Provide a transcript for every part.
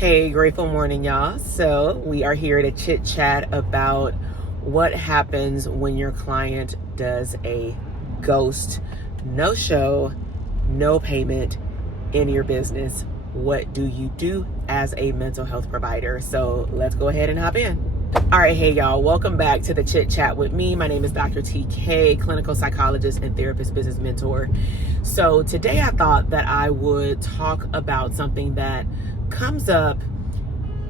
Hey, grateful morning, y'all. So, we are here to chit chat about what happens when your client does a ghost, no show, no payment in your business. What do you do as a mental health provider? So, let's go ahead and hop in. All right, hey, y'all. Welcome back to the chit chat with me. My name is Dr. TK, clinical psychologist and therapist business mentor. So, today I thought that I would talk about something that comes up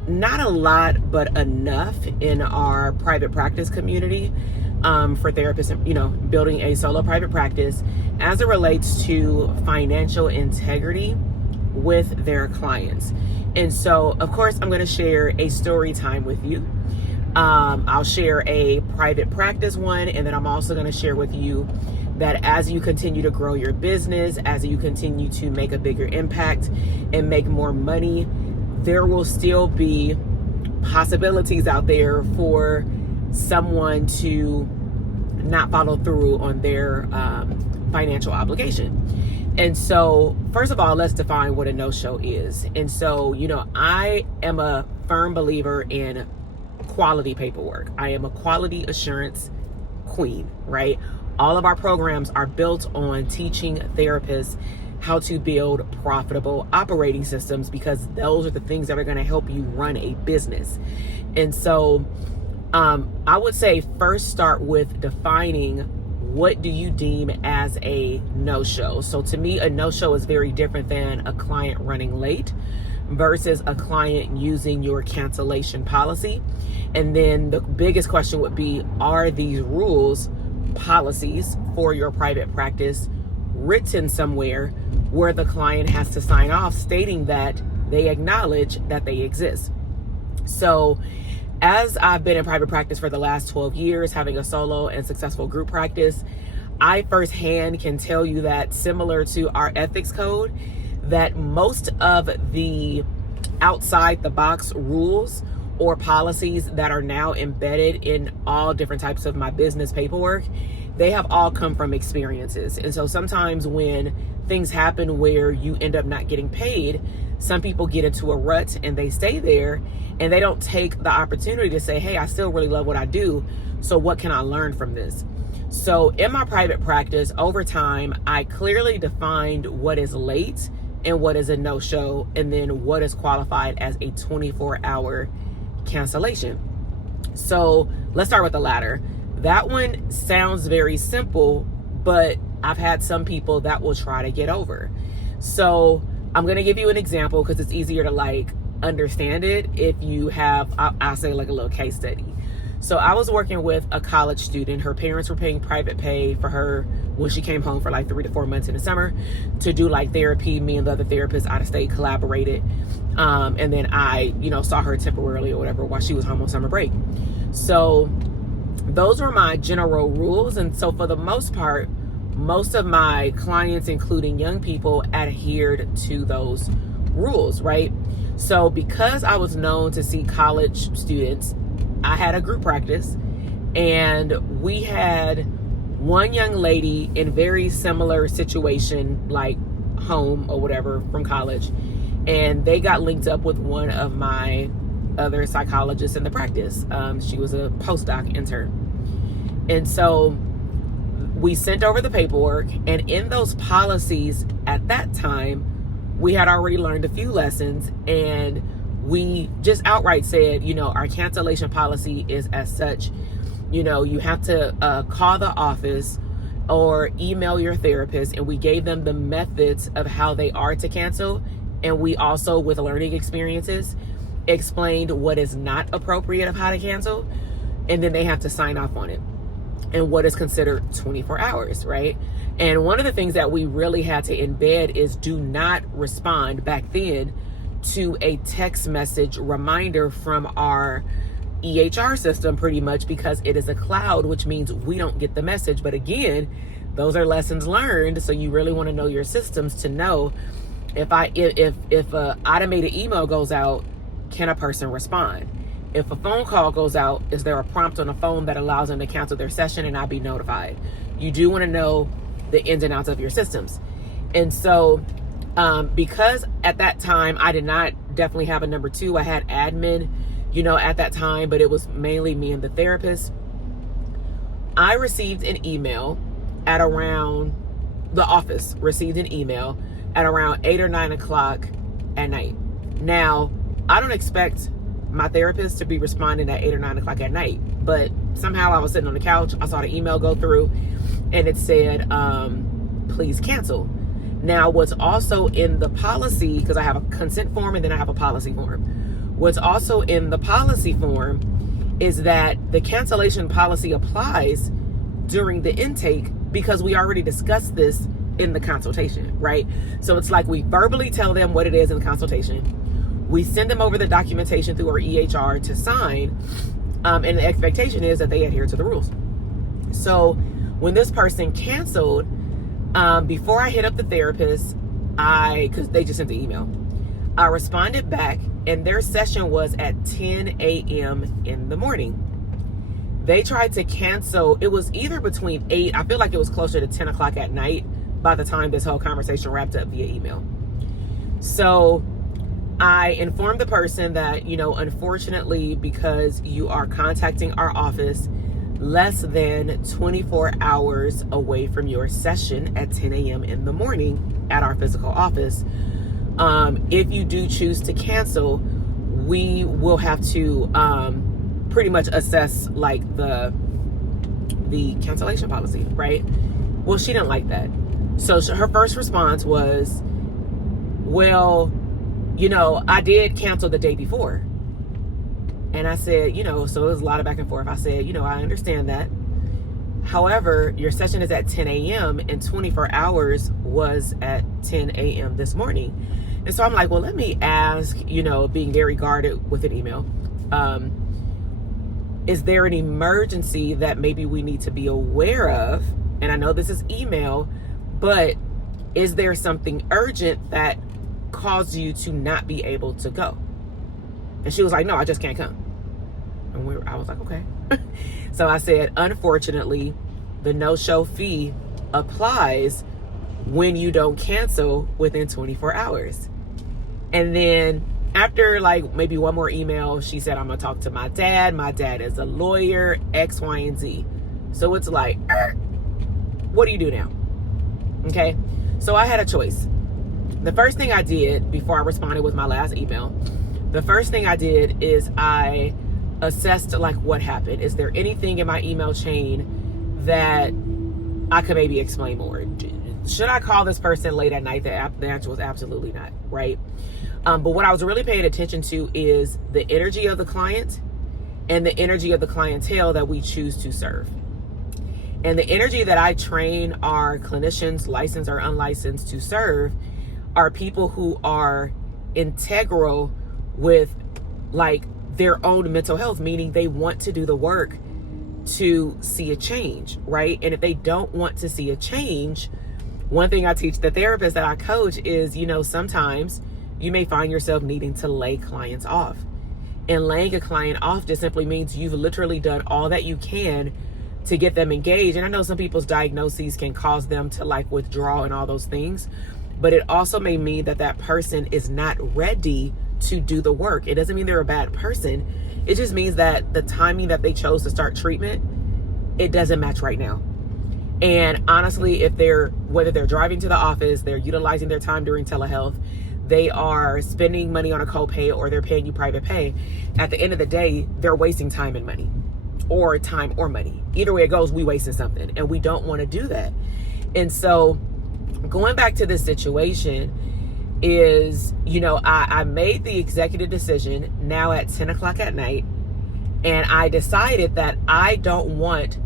not a lot, but enough in our private practice community for therapists, building a solo private practice as it relates to financial integrity with their clients. And so, of course, I'm going to share a story time with you. I'll share a private practice one, and then I'm also going to share with you that as you continue to grow your business, as you continue to make a bigger impact and make more money, there will still be possibilities out there for someone to not follow through on their financial obligation. And so, first of all, let's define what a no-show is. And so, I am a firm believer in quality paperwork. I am a quality assurance queen, right? All of our programs are built on teaching therapists how to build profitable operating systems, because those are the things that are going to help you run a business. And so I would say first start with defining what do you deem as a no-show. So to me, a no-show is very different than a client running late versus a client using your cancellation policy. And then the biggest question would be, are these rules, policies for your private practice written somewhere where the client has to sign off stating that they acknowledge that they exist? So as I've been in private practice for the last 12 years, having a solo and successful group practice, I firsthand can tell you that, similar to our ethics code, that most of the outside the box rules or policies that are now embedded in all different types of my business paperwork, they have all come from experiences. And so sometimes when things happen where you end up not getting paid, some people get into a rut and they stay there and they don't take the opportunity to say, hey, I still really love what I do, so what can I learn from this? So in my private practice, over time, I clearly defined what is late and what is a no-show, and then what is qualified as a 24-hour cancellation. So let's start with the latter. That one sounds very simple, but I've had some people that will try to get over. So I'm going to give you an example because it's easier to understand it if you have, I'll say, a little case study. So I was working with a college student. Her parents were paying private pay for her when she came home for 3 to 4 months in the summer to do therapy. Me and the other therapists out of state collaborated. And then I, saw her temporarily or whatever while she was home on summer break. So those were my general rules. And so for the most part, most of my clients, including young people, adhered to those rules, right? So because I was known to see college students, I had a group practice, and we had one young lady in very similar situation, like home or whatever from college, and they got linked up with one of my other psychologists in the practice. She was a postdoc intern. And so we sent over the paperwork, and in those policies at that time, we had already learned a few lessons, and we just outright said, our cancellation policy is as such. You have to call the office or email your therapist, and we gave them the methods of how they are to cancel. And we also, with learning experiences, explained what is not appropriate of how to cancel, and then they have to sign off on it and what is considered 24 hours, right? And one of the things that we really had to embed is do not respond back then to a text message reminder from our EHR system, pretty much, because it is a cloud, which means we don't get the message. But again, those are lessons learned. So you really want to know your systems to know if a automated email goes out, can a person respond? If a phone call goes out, is there a prompt on the phone that allows them to cancel their session and not be notified? You do want to know the ins and outs of your systems. And so because at that time I did not definitely have a number two. I had admin, at that time, but it was mainly me and the therapist. I received an email at around, the office received an email at around 8 or 9 o'clock at night. Now, I don't expect my therapist to be responding at 8 or 9 o'clock at night, but somehow I was sitting on the couch, I saw the email go through, and it said, please cancel. Now, what's also in the policy, because I have a consent form and then I have a policy form. What's also in the policy form is that the cancellation policy applies during the intake, because we already discussed this in the consultation, right? So it's like we verbally tell them what it is in the consultation. We send them over the documentation through our EHR to sign, and the expectation is that they adhere to the rules. So when this person canceled, before I hit up the therapist, because they just sent the email, I responded back, and their session was at 10 a.m. in the morning. They tried to cancel. It was either between 8, I feel like it was closer to 10 o'clock at night by the time this whole conversation wrapped up via email. So I informed the person that, unfortunately, because you are contacting our office less than 24 hours away from your session at 10 a.m. in the morning at our physical office, if you do choose to cancel, we will have to pretty much assess like the cancellation policy, right? Well, she didn't like that. So her first response was, well, I did cancel the day before. And I said, so it was a lot of back and forth. I said, I understand that. However, your session is at 10 a.m. and 24 hours was at 10 a.m. this morning. And so I'm like, well, let me ask, being very guarded with an email, is there an emergency that maybe we need to be aware of? And I know this is email, but is there something urgent that caused you to not be able to go? And she was like, no, I just can't come. And I was like, okay. So I said, unfortunately, the no-show fee applies when you don't cancel within 24 hours. And then after like maybe one more email, she said, I'm gonna talk to my dad. My dad is a lawyer, X, Y, and Z. So it's like, what do you do now? Okay. So I had a choice. The first thing I did before I responded with my last email, the first thing I did is I assessed like what happened. Is there anything in my email chain that I could maybe explain more? Should I call this person late at night? The answer was absolutely not, right? But what I was really paying attention to is the energy of the client and the energy of the clientele that we choose to serve. And the energy that I train our clinicians, licensed or unlicensed, to serve are people who are integral with like their own mental health, meaning they want to do the work to see a change, right? And if they don't want to see a change, one thing I teach the therapists that I coach is, sometimes you may find yourself needing to lay clients off. And laying a client off just simply means you've literally done all that you can to get them engaged. And I know some people's diagnoses can cause them to like withdraw and all those things, but it also may mean that that person is not ready to do the work. It doesn't mean they're a bad person. It just means that the timing that they chose to start treatment, it doesn't match right now. And honestly, whether they're driving to the office, they're utilizing their time during telehealth, they are spending money on a copay, or they're paying you private pay, at the end of the day, they're wasting time and money, or time or money. Either way it goes, we wasting something, and we don't want to do that. And so going back to this situation is, I made the executive decision now at 10 o'clock at night, and I decided that I don't want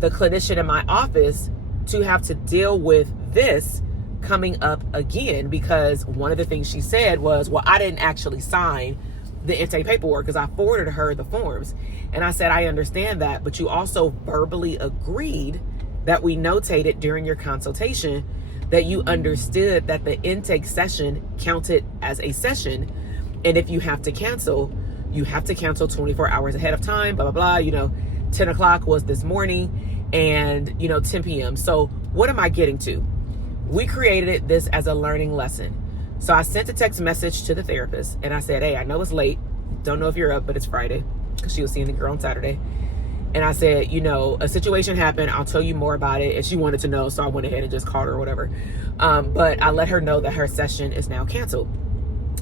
the clinician in my office to have to deal with this coming up again, because one of the things she said was, well, I didn't actually sign the intake paperwork because I forwarded her the forms. And I said, I understand that, but you also verbally agreed that we notated during your consultation that you understood that the intake session counted as a session. And if you have to cancel, you have to cancel 24 hours ahead of time, blah, blah, blah. 10 o'clock was this morning, and 10 p.m. So what am I getting to? We created this as a learning lesson. So I sent a text message to the therapist and I said, hey, I know it's late. Don't know if you're up, but it's Friday, because she was seeing the girl on Saturday. And I said, a situation happened. I'll tell you more about it. And she wanted to know, so I went ahead and just called her or whatever. But I let her know that her session is now canceled.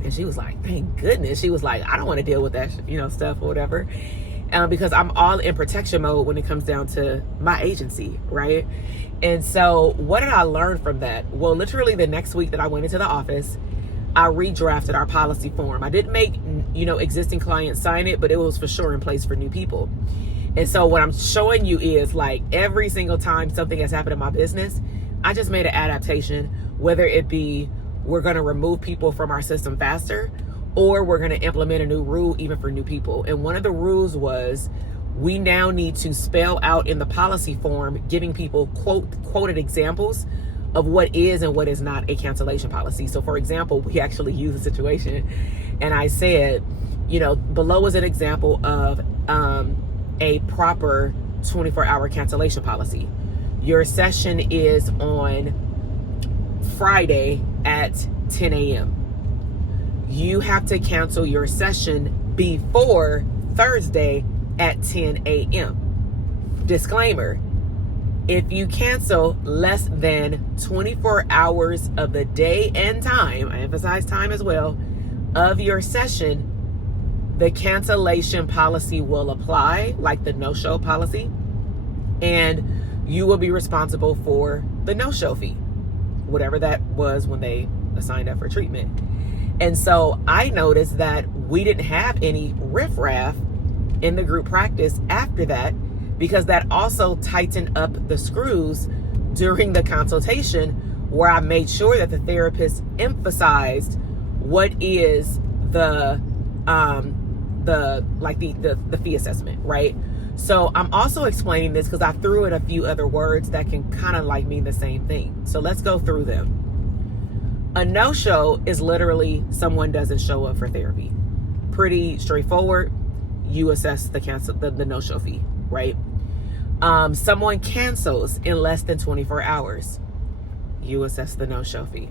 And she was like, thank goodness. She was like, I don't want to deal with that, stuff or whatever. Because I'm all in protection mode when it comes down to my agency, right? And so what did I learn from that? Well, literally the next week that I went into the office, I redrafted our policy form. I didn't make, existing clients sign it, but it was for sure in place for new people. And so what I'm showing you is, like, every single time something has happened in my business, I just made an adaptation, whether it be we're going to remove people from our system faster, or we're going to implement a new rule even for new people. And one of the rules was we now need to spell out in the policy form, giving people quoted examples of what is and what is not a cancellation policy. So for example, we actually used a situation and I said, below is an example of a proper 24-hour cancellation policy. Your session is on Friday at 10 a.m. You have to cancel your session before Thursday at 10 a.m. Disclaimer: if you cancel less than 24 hours of the day and time, I emphasize time as well, of your session, the cancellation policy will apply, like the no-show policy, and you will be responsible for the no-show fee, whatever that was when they assigned up for treatment. And so I noticed that we didn't have any riffraff in the group practice after that, because that also tightened up the screws during the consultation, where I made sure that the therapist emphasized what is the fee assessment, right? So I'm also explaining this because I threw in a few other words that can kind of like mean the same thing. So let's go through them. A no-show is literally someone doesn't show up for therapy. Pretty straightforward. You assess the no-show fee, right? Someone cancels in less than 24 hours. You assess the no-show fee.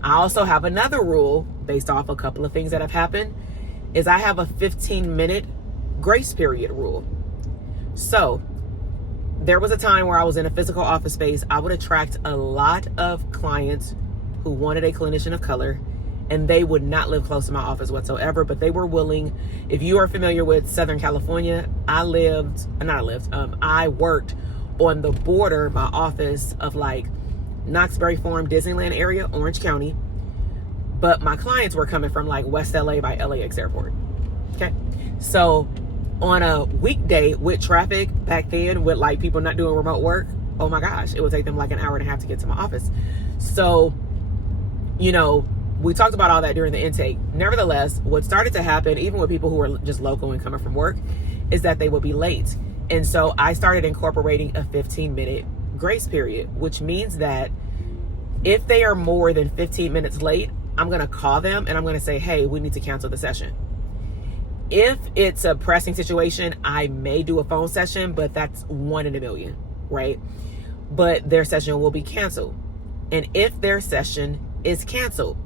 I also have another rule based off a couple of things that have happened, is I have a 15-minute grace period rule. So there was a time where I was in a physical office space. I would attract a lot of clients who wanted a clinician of color, and they would not live close to my office whatsoever, but they were willing. If you are familiar with Southern California, I worked on the border, my office, of like Knoxbury Farm, Disneyland area, Orange County. But my clients were coming from like West LA by LAX airport. Okay. So on a weekday with traffic back then, with like people not doing remote work, oh my gosh, it would take them like an hour and a half to get to my office. So, we talked about all that during the intake. Nevertheless, what started to happen, even with people who were just local and coming from work, is that they would be late. And so I started incorporating a 15-minute grace period, which means that if they are more than 15 minutes late, I'm going to call them and I'm going to say, hey, we need to cancel the session. If it's a pressing situation, I may do a phone session, but that's 1 in a million, right? But their session will be canceled. And if their session is canceled,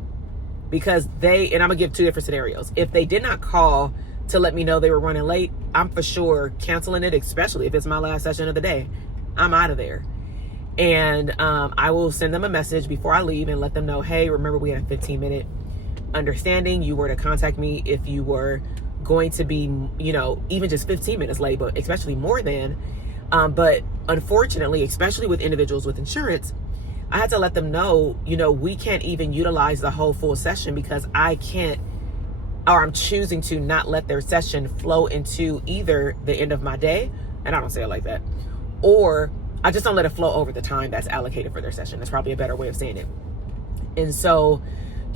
because and I'm gonna give 2 different scenarios. If they did not call to let me know they were running late, I'm for sure canceling it, especially if it's my last session of the day. I'm out of there. And I will send them a message before I leave and let them know, hey, remember we had a 15-minute understanding. You were to contact me if you were going to be, even just 15 minutes late, but especially more than. But unfortunately, especially with individuals with insurance, I had to let them know, we can't even utilize the whole full session because I'm choosing to not let their session flow into either the end of my day, and I don't say it like that, or I just don't let it flow over the time that's allocated for their session. That's probably a better way of saying it. And so,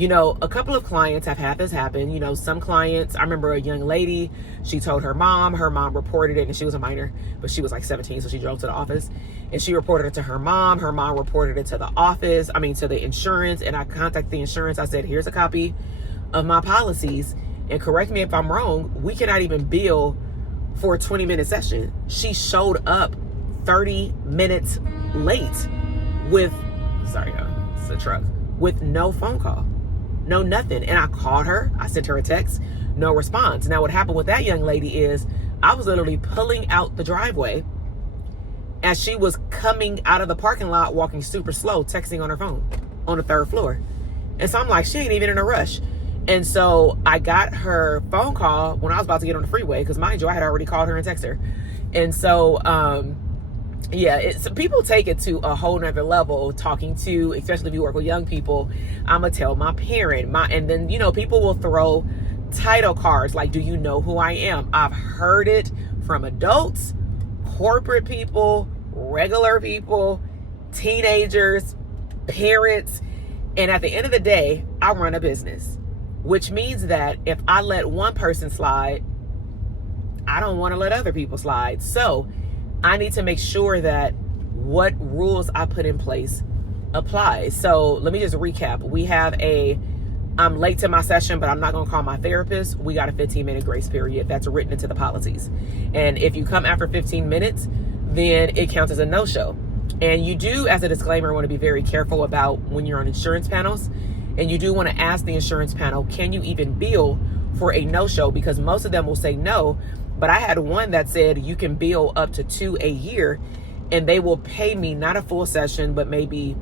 a couple of clients have had this happen. Some clients, I remember a young lady, she told her mom reported it, and she was a minor, but she was like 17, so she drove to the office, and she reported it to her mom reported it to the office, to the insurance, and I contacted the insurance. I said, here's a copy of my policies, and correct me if I'm wrong, we cannot even bill for a 20-minute session. She showed up 30 minutes late with, sorry, it's a truck, with no phone call, no nothing. And I called her, I sent her a text, no response. Now what happened with that young lady is I was literally pulling out the driveway as she was coming out of the parking lot, walking super slow, texting on her phone on the 3rd floor. And so I'm like, she ain't even in a rush. And so I got her phone call when I was about to get on the freeway, because mind you, I had already called her and texted her. And so, people take it to a whole nother level, talking to, especially if you work with young people. I'm going to tell my parent, and then, people will throw title cards like, do you know who I am? I've heard it from adults, corporate people, regular people, teenagers, parents. And at the end of the day, I run a business, which means that if I let one person slide, I don't want to let other people slide. So I need to make sure that what rules I put in place apply. So let me just recap. We have I'm late to my session, but I'm not going to call my therapist. We got a 15-minute grace period that's written into the policies. And if you come after 15 minutes, then it counts as a no-show. And you do, as a disclaimer, want to be very careful about when you're on insurance panels. And you do want to ask the insurance panel, can you even bill for a no-show? Because most of them will say no. But I had one that said you can bill up to 2 a year, and they will pay me not a full session, but maybe,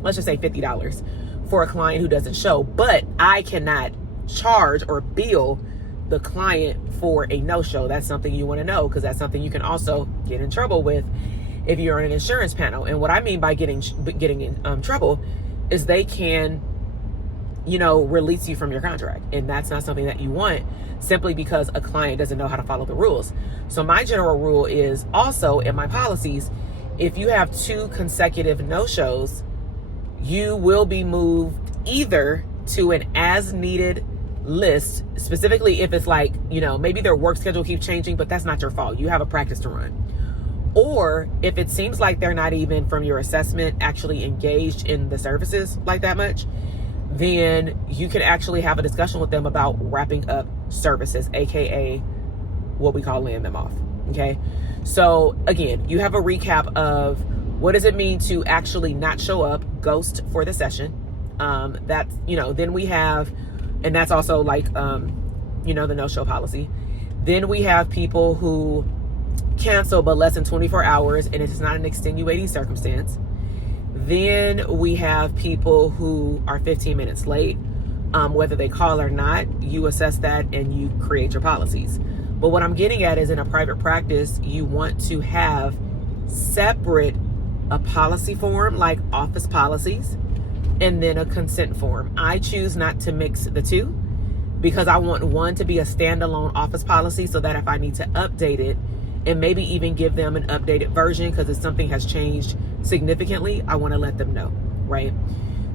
let's just say $50 for a client who doesn't show. But I cannot charge or bill the client for a no-show. That's something you want to know, because that's something you can also get in trouble with if you're on an insurance panel. And what I mean by getting in trouble is they can, release you from your contract. And that's not something that you want, simply because a client doesn't know how to follow the rules. So my general rule is also in my policies, if you have 2 consecutive no-shows, you will be moved either to an as needed list, specifically if it's like, maybe their work schedule keeps changing, but that's not your fault. You have a practice to run. Or if it seems like they're not even, from your assessment, actually engaged in the services like that much, then you can actually have a discussion with them about wrapping up services, aka what we call laying them off. Okay. So again, you have a recap of what does it mean to actually not show up, ghost for the session. Then we have, and that's also like, the no-show policy. Then we have people who cancel but less than 24 hours and it's not an extenuating circumstance. Then we have people who are 15 minutes late. Whether they call or not, you assess that and you create your policies. But what I'm getting at is, in a private practice, you want to have separate a policy form like office policies and then a consent form. I choose not to mix the two because I want one to be a standalone office policy, so that if I need to update it and maybe even give them an updated version because if something has changed significantly, I want to let them know, right?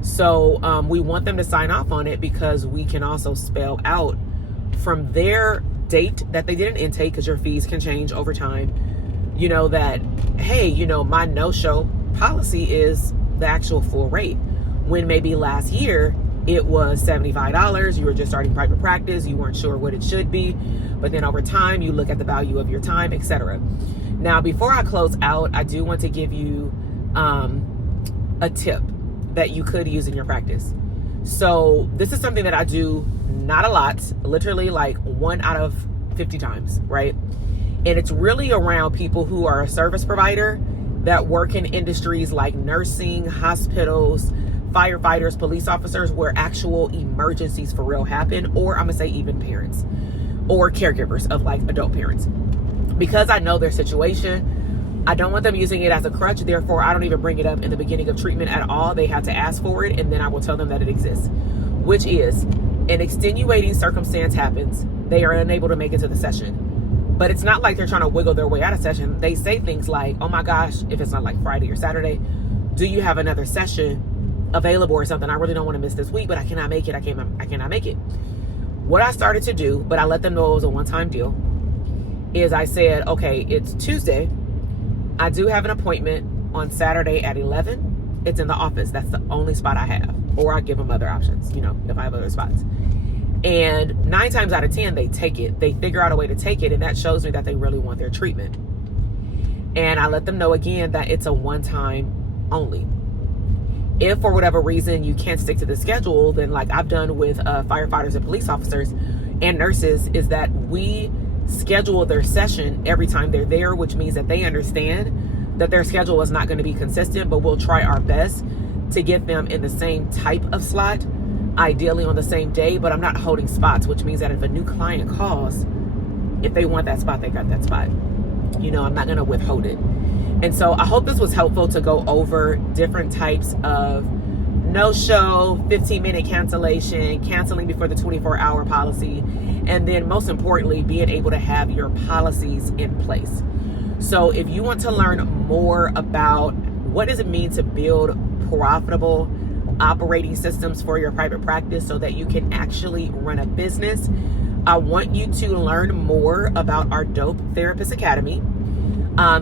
So we want them to sign off on it because we can also spell out from their date that they did an intake, because your fees can change over time, that, hey, my no-show policy is the actual full rate, when maybe last year it was $75. You were just starting private practice. You weren't sure what it should be. But then over time, you look at the value of your time, etc. Now, before I close out, I do want to give you a tip that you could use in your practice. So this is something that I do not a lot, literally like 1 out of 50 times, right? And it's really around people who are a service provider that work in industries like nursing, hospitals, firefighters, police officers, where actual emergencies for real happen, or I'm gonna say even parents or caregivers of like adult parents. Because I know their situation, I don't want them using it as a crutch. Therefore, I don't even bring it up in the beginning of treatment at all. They have to ask for it, and then I will tell them that it exists, which is an extenuating circumstance happens. They are unable to make it to the session. But it's not like they're trying to wiggle their way out of session. They say things like, oh my gosh, if it's not like Friday or Saturday, do you have another session available or something? I really don't want to miss this week, but I cannot make it. I cannot make it. What I started to do, but I let them know it was a one-time deal, is I said, okay, it's Tuesday. I do have an appointment on Saturday at 11. It's in the office. That's the only spot I have. Or I give them other options, if I have other spots. And 9 times out of 10, they take it. They figure out a way to take it, and that shows me that they really want their treatment. And I let them know again that it's a one-time only. If for whatever reason you can't stick to the schedule, then like I've done with firefighters and police officers and nurses, is that we schedule their session every time they're there, which means that they understand that their schedule is not going to be consistent, but we'll try our best to get them in the same type of slot, ideally on the same day. But I'm not holding spots, which means that if a new client calls, if they want that spot, they got that spot. You know, I'm not going to withhold it. And so I hope this was helpful to go over different types of no-show, 15-minute cancellation, canceling before the 24-hour policy, and then most importantly, being able to have your policies in place. So if you want to learn more about what does it mean to build profitable operating systems for your private practice so that you can actually run a business, I want you to learn more about our Dope Therapist Academy.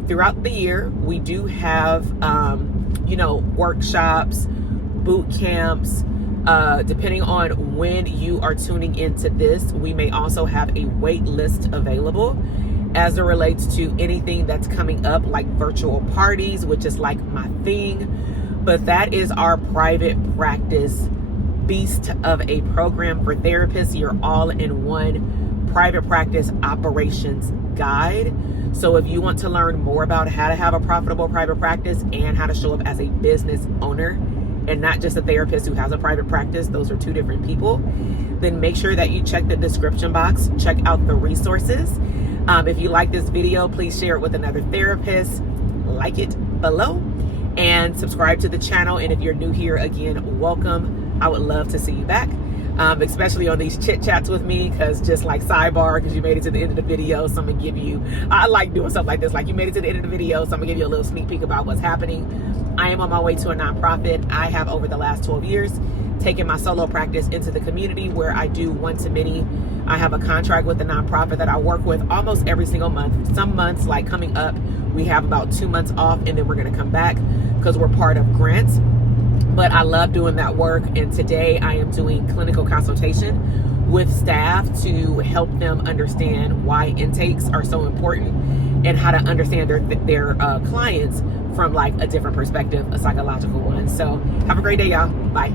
Throughout the year, we do have, workshops, boot camps. Depending on when you are tuning into this, we may also have a wait list available as it relates to anything that's coming up, like virtual parties, which is like my thing. But that is our private practice beast of a program for therapists, your all-in-one private practice operations guide. So if you want to learn more about how to have a profitable private practice and how to show up as a business owner and not just a therapist who has a private practice, those are two different people, then make sure that you check the description box, check out the resources. If you like this video, please share it with another therapist, like it below, and subscribe to the channel. And if you're new here, again, welcome. I would love to see you back. Especially on these chit chats with me, because just like sidebar, because you made it to the end of the video, so I'm gonna give you, I like doing stuff like this, like you made it to the end of the video, so I'm gonna give you a little sneak peek about what's happening. I am on my way to a nonprofit. I have over the last 12 years taken my solo practice into the community where I do one-to-many. I have a contract with a nonprofit that I work with almost every single month. Some months, like coming up, we have about 2 months off, and then we're gonna come back because we're part of grants. But I love doing that work, and today I am doing clinical consultation with staff to help them understand why intakes are so important and how to understand their clients from like a different perspective, a psychological one. So have a great day, y'all. Bye.